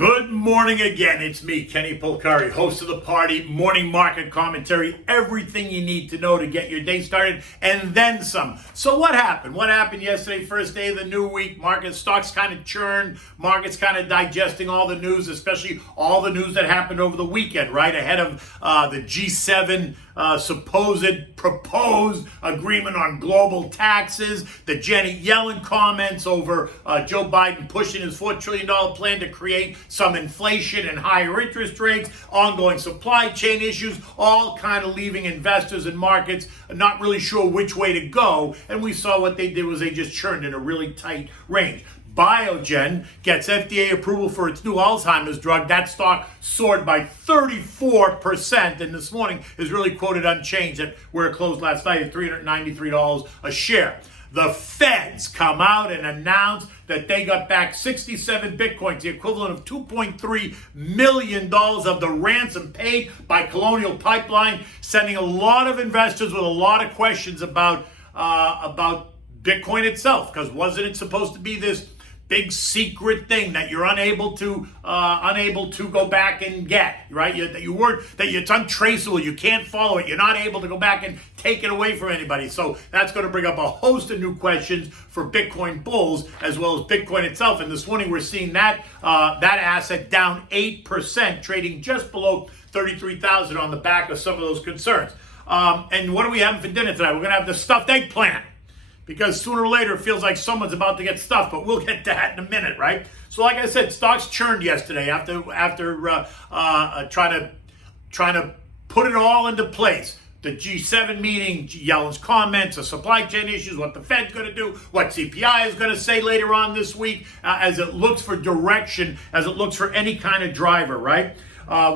Good morning again. It's me, Kenny Polcari, host of the party, morning market commentary, everything you need to know to get your day started, and then some. So what happened? What happened yesterday, first day of the new week? Market stocks kind of churned, markets kind of digesting all the news, especially all the news that happened over the weekend, right? Ahead of the G7 supposed proposed agreement on global taxes, the Janet Yellen comments over Joe Biden pushing his $4 trillion plan to create some inflation and higher interest rates, ongoing supply chain issues, all kind of leaving investors and markets not really sure which way to go. And we saw what they did was they just churned in a really tight range. Biogen gets FDA approval for its new Alzheimer's drug. That stock soared by 34%, and this morning is really quoted unchanged at where it closed last night at $393 a share. The feds come out and announce that they got back 67 bitcoins, the equivalent of $2.3 million of the ransom paid by Colonial Pipeline, sending a lot of investors with a lot of questions about Bitcoin itself, because wasn't it supposed to be this big secret thing that you're unable to go back and get, right? That it's untraceable, you can't follow it, you're not able to go back and take it away from anybody. So that's going to bring up a host of new questions for Bitcoin bulls as well as Bitcoin itself. And this morning we're seeing that asset down 8%, trading just below 33,000 on the back of some of those concerns. And what are we having for dinner tonight? We're going to have the stuffed eggplant, because sooner or later it feels like someone's about to get stuffed, but we'll get to that in a minute, right? So like I said, stocks churned yesterday after trying to put it all into place. The G7 meeting, Yellen's comments, the supply chain issues, what the Fed's going to do, what CPI is going to say later on this week, as it looks for direction, as it looks for any kind of driver, right?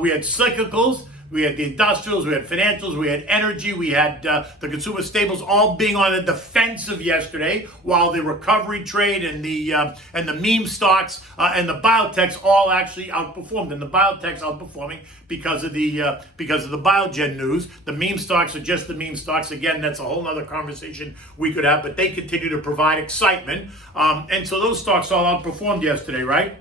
We had cyclicals. We had the industrials, we had financials, we had energy, we had the consumer staples all being on the defensive yesterday, while the recovery trade and the meme stocks and the biotechs all actually outperformed. And the biotechs outperforming because of the Biogen news. The meme stocks are just the meme stocks. Again, that's a whole other conversation we could have, but they continue to provide excitement. And so those stocks all outperformed yesterday, right?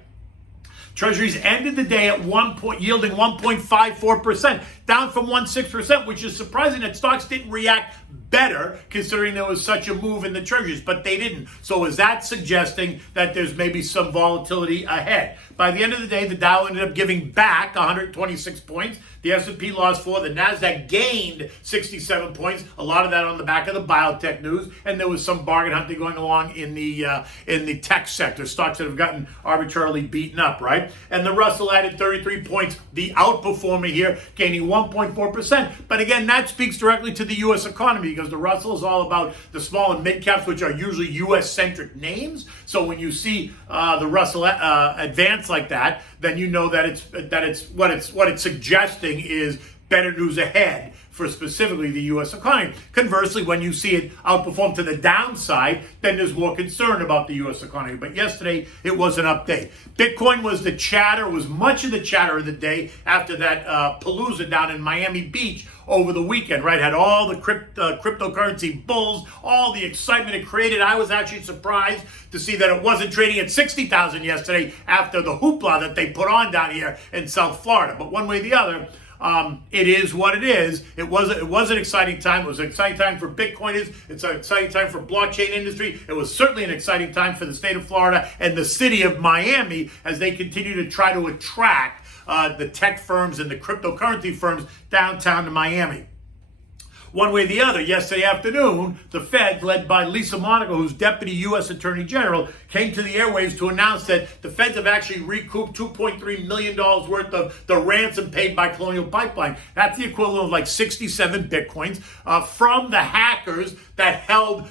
Treasuries ended the day at yielding 1.54%, down from 1.6%, which is surprising that stocks didn't react better considering there was such a move in the treasuries, but they didn't. So is that suggesting that there's maybe some volatility ahead? By the end of the day, the Dow ended up giving back 126 points. The S&P lost 4. The Nasdaq gained 67 points. A lot of that on the back of the biotech news, and there was some bargain hunting going along in the tech sector, stocks that have gotten arbitrarily beaten up, right? And the Russell added 33 points, the outperformer here, gaining 1.4%. But again, that speaks directly to the U.S. economy, because the Russell is all about the small and mid caps, which are usually U.S.-centric names. So when you see the Russell advance like that, then you know that it's what it's suggesting is better news ahead for specifically the U.S. economy. Conversely, when you see it outperform to the downside, then there's more concern about the U.S. economy. But yesterday, it was an update. Bitcoin was the chatter, was much of the chatter of the day after that palooza down in Miami Beach over the weekend, right? Had all the cryptocurrency bulls, all the excitement it created. I was actually surprised to see that it wasn't trading at 60,000 yesterday after the hoopla that they put on down here in South Florida. But one way or the other, it is what it is. It was an exciting time. It was an exciting time for Bitcoiners. It's an exciting time for blockchain industry. It was certainly an exciting time for the state of Florida and the city of Miami as they continue to try to attract the tech firms and the cryptocurrency firms downtown to Miami. One way or the other, yesterday afternoon, the Fed, led by Lisa Monaco, who's Deputy U.S. Attorney General, came to the airwaves to announce that the Feds have actually recouped $2.3 million worth of the ransom paid by Colonial Pipeline. That's the equivalent of like 67 bitcoins from the hackers that held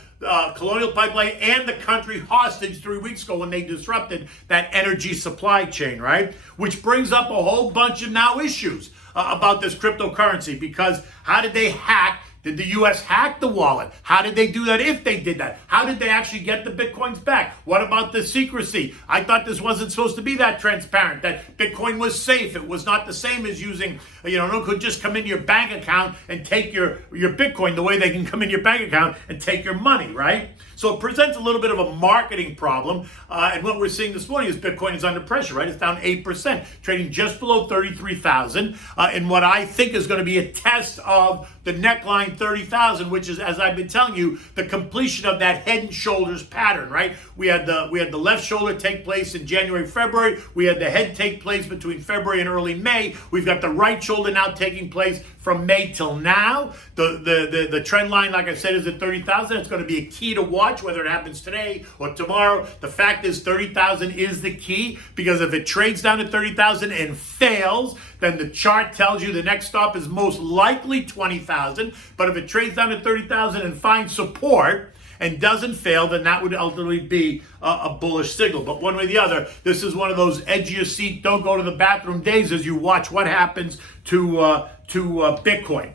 Colonial Pipeline and the country hostage 3 weeks ago when they disrupted that energy supply chain, right? Which brings up a whole bunch of now issues about this cryptocurrency, because how did they hack? Did the U.S. hack the wallet? How did they do that if they did that? How did they actually get the Bitcoins back? What about the secrecy? I thought this wasn't supposed to be that transparent, that Bitcoin was safe. It was not the same as using, no one could just come into your bank account and take your Bitcoin the way they can come in your bank account and take your money, right? So it presents a little bit of a marketing problem. And what we're seeing this morning is Bitcoin is under pressure, right? It's down 8%, trading just below 33,000 in what I think is going to be a test of the neckline 30,000, which is, as I've been telling you, the completion of that head and shoulders pattern, right? We had the left shoulder take place in January, February. We had the head take place between February and early May. We've got the right shoulder now taking place from May till now. The trend line, like I said, is at 30,000. It's going to be a key to watch, whether it happens today or tomorrow. The fact is 30,000 is the key, because if it trades down to 30,000 and fails, then the chart tells you the next stop is most likely 20,000. But if it trades down to 30,000 and finds support and doesn't fail, then that would ultimately be a bullish signal. But one way or the other, this is one of those edge of your seat, don't go to the bathroom days as you watch what happens to Bitcoin.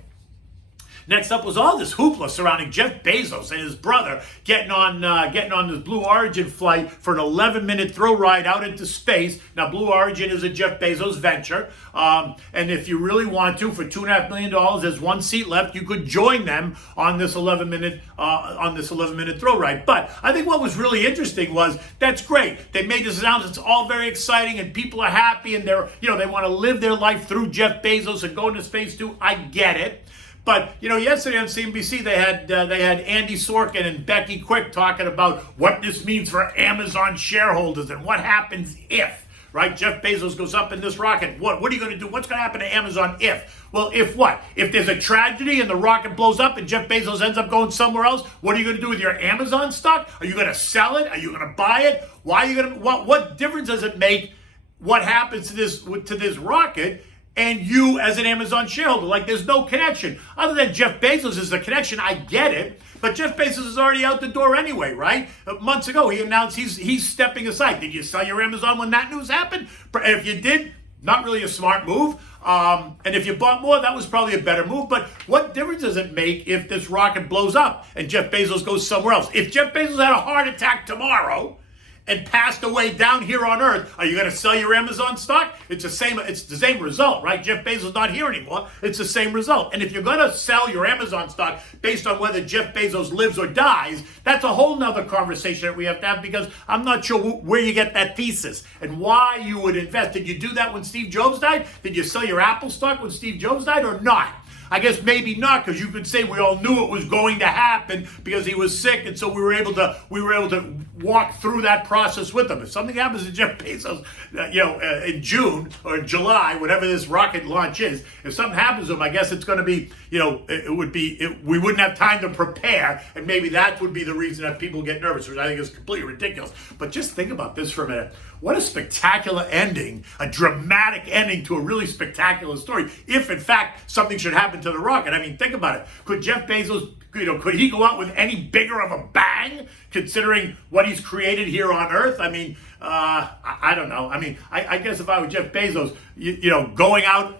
Next up was all this hoopla surrounding Jeff Bezos and his brother getting on this Blue Origin flight for an 11-minute throw ride out into space. Now, Blue Origin is a Jeff Bezos venture, and if you really want to, for $2.5 million, there's one seat left. You could join them on this 11-minute throw ride. But I think what was really interesting was that's great. They made this announcement. It's all very exciting, and people are happy, and they want to live their life through Jeff Bezos and go into space too. I get it. But, yesterday on CNBC, they had Andy Sorkin and Becky Quick talking about what this means for Amazon shareholders and what happens if, right? Jeff Bezos goes up in this rocket. What are you going to do? What's going to happen to Amazon if? Well, if what? If there's a tragedy and the rocket blows up and Jeff Bezos ends up going somewhere else, what are you going to do with your Amazon stock? Are you going to sell it? Are you going to buy it? Why are you going to? What difference does it make what happens to this rocket and you as an Amazon shareholder? Like, there's no connection. Other than Jeff Bezos is the connection, I get it. But Jeff Bezos is already out the door anyway, right? Months ago, he announced he's stepping aside. Did you sell your Amazon when that news happened? If you did, not really a smart move. And if you bought more, that was probably a better move. But what difference does it make if this rocket blows up and Jeff Bezos goes somewhere else? If Jeff Bezos had a heart attack tomorrow and passed away down here on Earth, are you going to sell your Amazon stock? It's the same result, right? Jeff Bezos not here anymore. It's the same result. And if you're going to sell your Amazon stock based on whether Jeff Bezos lives or dies, that's a whole nother conversation that we have to have, because I'm not sure where you get that thesis and why you would invest. Did you do that when Steve Jobs died? Did you sell your Apple stock when Steve Jobs died or not? I guess maybe not, because you could say we all knew it was going to happen because he was sick, and so we were able to walk through that process with him. If something happens to Jeff Bezos, in June or July, whatever this rocket launch is, if something happens to him, I guess it's going to be, we wouldn't have time to prepare, and maybe that would be the reason that people get nervous, which I think is completely ridiculous. But just think about this for a minute. What a spectacular ending, a dramatic ending to a really spectacular story, if in fact something should happen to the rocket. I mean, think about it. Could Jeff Bezos, could he go out with any bigger of a bang, considering what he's created here on Earth? I mean, I don't know. I mean, I guess if I were Jeff Bezos, going out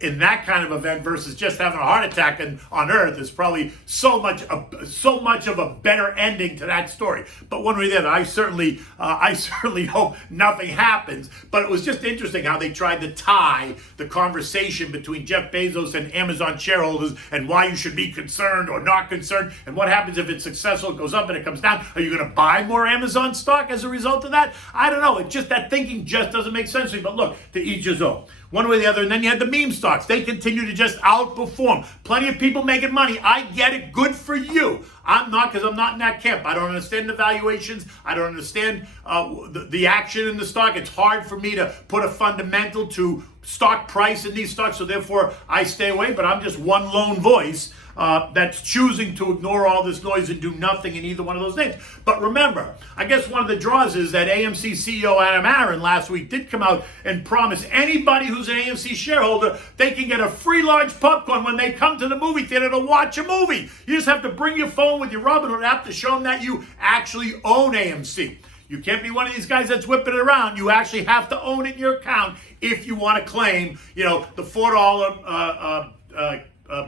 in that kind of event versus just having a heart attack on Earth is probably so much of a better ending to that story. But one way or the other, I certainly hope nothing happens. But it was just interesting how they tried to tie the conversation between Jeff Bezos and Amazon shareholders and why you should be concerned or not concerned, and what happens if it's successful, it goes up and it comes down. Are you going to buy more Amazon stock as a result of that? I don't know. It's just that thinking just doesn't make sense to me. But look, to each his own. One way or the other. And then you had the meme stocks. They continue to just outperform. Plenty of people making money. I get it. Good for you. I'm not, because I'm not in that camp. I don't understand the valuations. I don't understand the action in the stock. It's hard for me to put a fundamental to stock price in these stocks, so therefore I stay away. But I'm just one lone voice that's choosing to ignore all this noise and do nothing in either one of those names. But remember, I guess one of the draws is that AMC CEO Adam Aron last week did come out and promise anybody who's an AMC shareholder, they can get a free large popcorn when they come to the movie theater to watch a movie. You just have to bring your phone with your Robinhood app to show them that you actually own AMC. You can't be one of these guys that's whipping it around. You actually have to own it in your account if you want to claim, the $4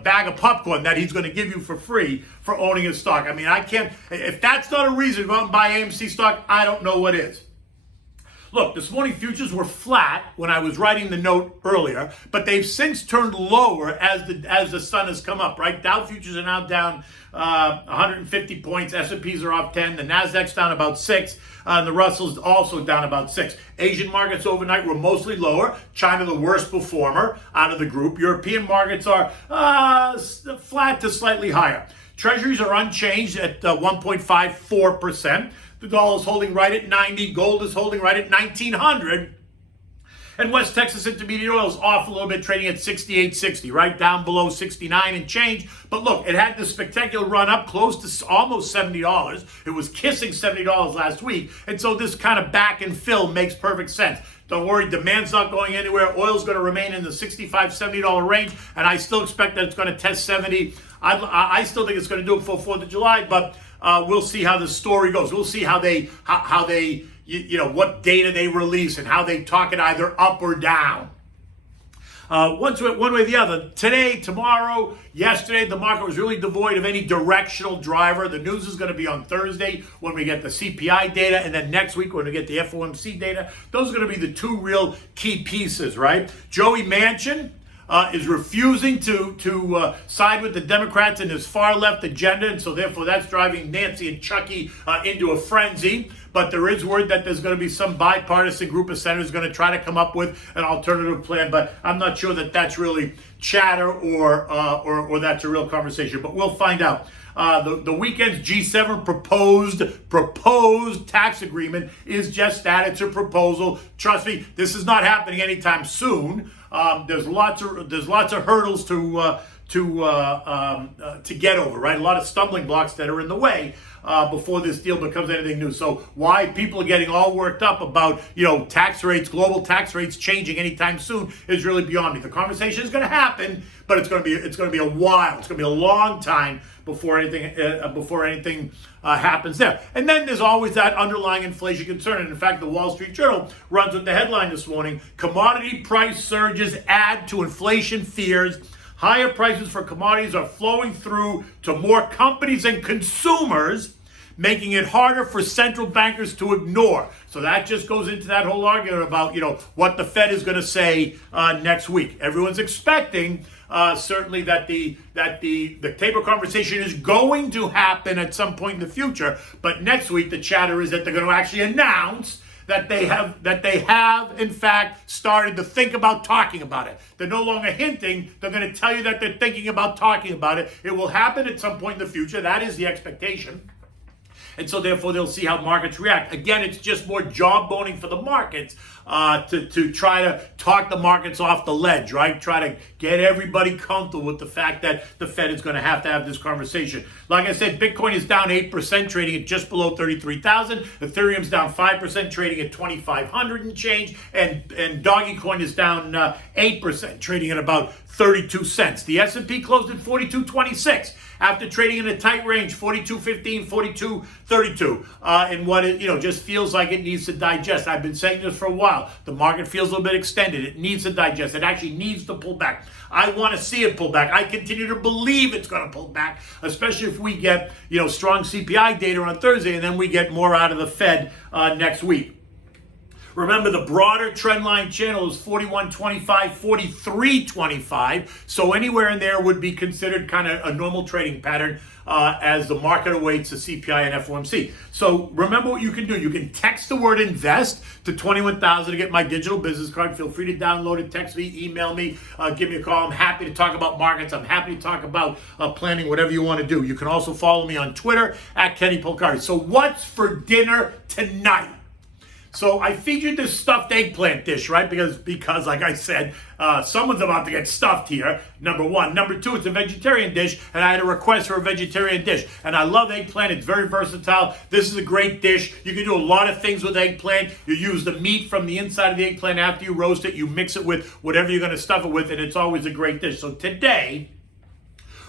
bag of popcorn that he's going to give you for free for owning his stock. I mean, I can't, if that's not a reason to go out and buy AMC stock, I don't know what is. Look, this morning futures were flat when I was writing the note earlier, but they've since turned lower as the sun has come up, right? Dow futures are now down 150 points. S&Ps are off 10. The Nasdaq's down about 6. And the Russell's also down about 6. Asian markets overnight were mostly lower. China, the worst performer out of the group. European markets are flat to slightly higher. Treasuries are unchanged at 1.54%. The dollar is holding right at 90. Gold is holding right at 1900. And West Texas Intermediate Oil is off a little bit, trading at 68.60, right down below 69 and change. But look, it had this spectacular run up close to almost $70. It was kissing $70 last week. And so this kind of back and fill makes perfect sense. Don't worry, demand's not going anywhere. Oil's going to remain in the $65, $70 range. And I still expect that it's going to test 70. I still think it's going to do it for 4th of July, but we'll see how the story goes. We'll see how they what data they release and how they talk it either up or down. One way or the other. Today, tomorrow, yesterday, the market was really devoid of any directional driver. The news is going to be on Thursday when we get the CPI data, and then next week when we get the FOMC data. Those are going to be the two real key pieces, right? Joey Manchin is refusing to side with the Democrats in his far left agenda, and so therefore that's driving Nancy and Chucky into a frenzy. But there is word that there's going to be some bipartisan group of senators going to try to come up with an alternative plan, but I'm not sure that that's really chatter or that's a real conversation. But we'll find out. The weekend's G7 proposed tax agreement is just that. It's a proposal. Trust me, this is not happening anytime soon. There's lots of hurdles to get over, right? A lot of stumbling blocks that are in the way before this deal becomes anything new. So why people are getting all worked up about tax rates, global tax rates changing anytime soon is really beyond me. The conversation is going to happen, but it's going to be a while. It's going to be a long time before anything happens there. And then there's always that underlying inflation concern. And in fact, the Wall Street Journal runs with the headline this morning: commodity price surges add to inflation fears. Higher prices for commodities are flowing through to more companies and consumers, making it harder for central bankers to ignore. So that just goes into that whole argument about, what the Fed is going to say next week. Everyone's expecting certainly that the taper conversation is going to happen at some point in the future. But next week, the chatter is that they're going to actually announce that they have in fact started to think about talking about it. They're no longer hinting. They're going to tell you that they're thinking about talking about it. It will happen at some point in the future. That is the expectation. And so therefore they'll see how markets react. Again, it's just more jawboning for the markets to try to talk the markets off the ledge, right? Try to get everybody comfortable with the fact that the Fed is going to have this conversation. Like I said, Bitcoin is down 8%, trading at just below 33,000. Ethereum's down 5%, trading at 2,500 and change. And Dogecoin is down 8%, trading at about 32 cents. The S&P closed at 42.26 after trading in a tight range, 42.15, 42.32. And what it just feels like it needs to digest. I've been saying this for a while. The market feels a little bit extended. It needs to digest. It actually needs to pull back. I want to see it pull back. I continue to believe it's going to pull back, especially if we get strong CPI data on Thursday, and then we get more out of the Fed next week. Remember, the broader trendline channel is 41.25, 43.25. So anywhere in there would be considered kind of a normal trading pattern as the market awaits the CPI and FOMC. So remember what you can do. You can text the word invest to 21,000 to get my digital business card. Feel free to download it, text me, email me, give me a call. I'm happy to talk about markets. I'm happy to talk about planning, whatever you want to do. You can also follow me on Twitter at Kenny Polcari. So what's for dinner tonight? So I featured this stuffed eggplant dish, right? Because like I said, someone's about to get stuffed here, number one. Number two, it's a vegetarian dish, and I had a request for a vegetarian dish. And I love eggplant. It's very versatile. This is a great dish. You can do a lot of things with eggplant. You use the meat from the inside of the eggplant after you roast it. You mix it with whatever you're going to stuff it with, and it's always a great dish. So today,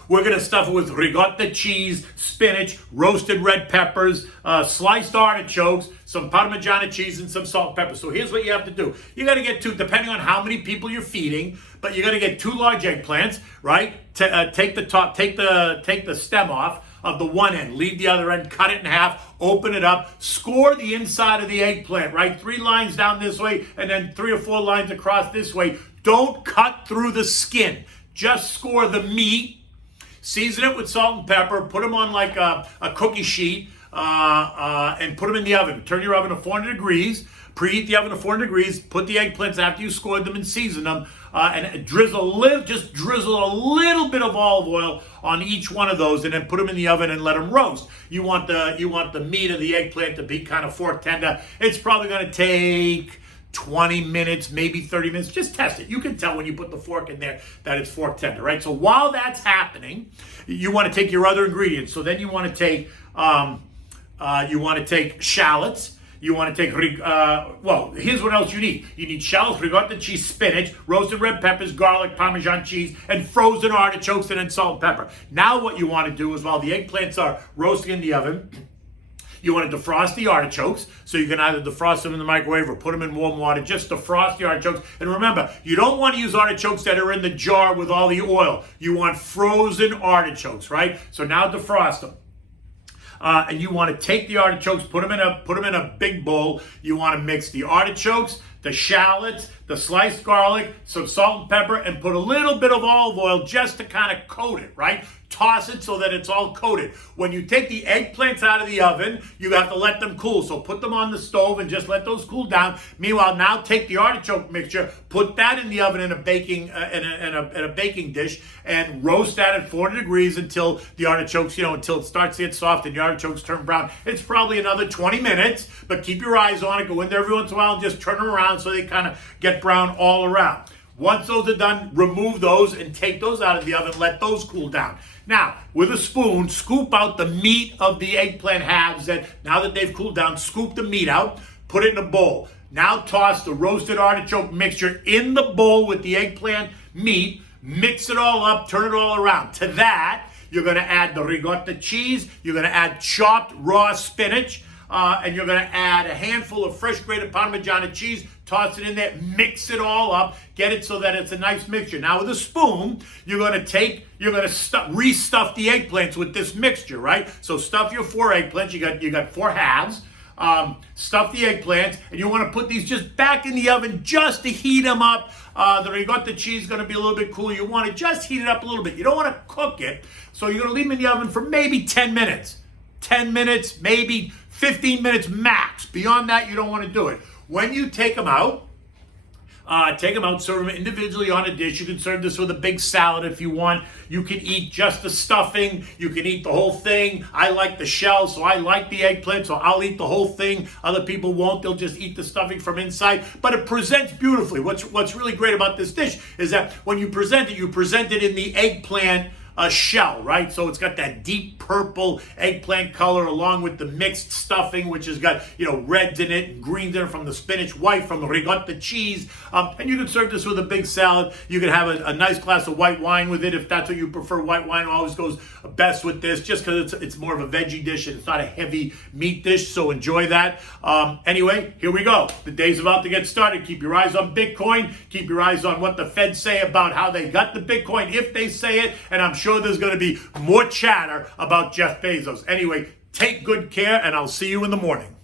we're going to stuff it with ricotta cheese, spinach, roasted red peppers, sliced artichokes, some Parmigiana cheese, and some salt and pepper. So here's what you have to do. You got to get two, depending on how many people you're feeding, but you got to get 2 large eggplants, right? Take the stem off. of the one end. Leave the other end, cut it in half, open it up, score the inside of the eggplant, right? 3 lines down this way, and then 3 or 4 lines across this way. Don't cut through the skin. Just score the meat. Season it with salt and pepper. Put them on like a cookie sheet and put them in the oven. Turn your oven to 400 degrees. Preheat the oven to 400 degrees. Put the eggplants after you scored them and season them. And drizzle a little bit of olive oil on each one of those, and then put them in the oven and let them roast. You want the meat of the eggplant to be kind of fork tender. It's probably going to take 20 minutes, maybe 30 minutes. Just test it. You can tell when you put the fork in there that it's fork tender, right? So while that's happening, you want to take your other ingredients. So then you want to take shallots. You want to take, here's what else you need. You need shallots, ricotta cheese, spinach, roasted red peppers, garlic, Parmesan cheese, and frozen artichokes, and then salt and pepper. Now what you want to do is while the eggplants are roasting in the oven, you want to defrost the artichokes. So you can either defrost them in the microwave or put them in warm water. Just defrost the artichokes. And remember, you don't want to use artichokes that are in the jar with all the oil. You want frozen artichokes, right? So now defrost them. And you want to take the artichokes, put them in a big bowl. You want to mix the artichokes, the shallots, the sliced garlic, some salt and pepper, and put a little bit of olive oil just to kind of coat it, right? Toss it so that it's all coated. When you take the eggplants out of the oven, you have to let them cool. So put them on the stove and just let those cool down. Meanwhile, now take the artichoke mixture, put that in the oven in a baking dish, and roast that at 400 degrees until the artichokes, until it starts to get soft and the artichokes turn brown. It's probably another 20 minutes, but keep your eyes on it. Go in there every once in a while and just turn them around so they kind of get brown all around. Once those are done, remove those and take those out of the oven. Let those cool down. Now, with a spoon, scoop out the meat of the eggplant halves. Now that they've cooled down, scoop the meat out, put it in a bowl. Now toss the roasted artichoke mixture in the bowl with the eggplant meat. Mix it all up, turn it all around. To that, you're going to add the ricotta cheese. You're going to add chopped raw spinach. And you're going to add a handful of fresh grated Parmesan cheese, toss it in there, mix it all up, get it so that it's a nice mixture. Now with a spoon, you're going to restuff the eggplants with this mixture, right? So stuff your 4 eggplants. You got 4 halves. Stuff the eggplants, and you want to put these just back in the oven just to heat them up. The ricotta cheese is going to be a little bit cooler. You want to just heat it up a little bit. You don't want to cook it, so you're going to leave them in the oven for maybe 10 minutes. 10 minutes, maybe 15 minutes max. Beyond that, you don't want to do it. When you take them out, serve them individually on a dish. You can serve this with a big salad if you want. You can eat just the stuffing. You can eat the whole thing. I like the shell, so I like the eggplant, so I'll eat the whole thing. Other people won't. They'll just eat the stuffing from inside. But it presents beautifully. What's really great about this dish is that when you present it in the eggplant shell, right? So it's got that deep purple eggplant color along with the mixed stuffing, which has got, reds in it and greens in it from the spinach, white from the ricotta cheese. And you can serve this with a big salad. You can have a nice glass of white wine with it if that's what you prefer. White wine always goes best with this just because it's more of a veggie dish and it's not a heavy meat dish. So enjoy that. Anyway, here we go. The day's about to get started. Keep your eyes on Bitcoin. Keep your eyes on what the Fed say about how they got the Bitcoin, if they say it. And I'm sure there's going to be more chatter about Jeff Bezos. Anyway, take good care, and I'll see you in the morning.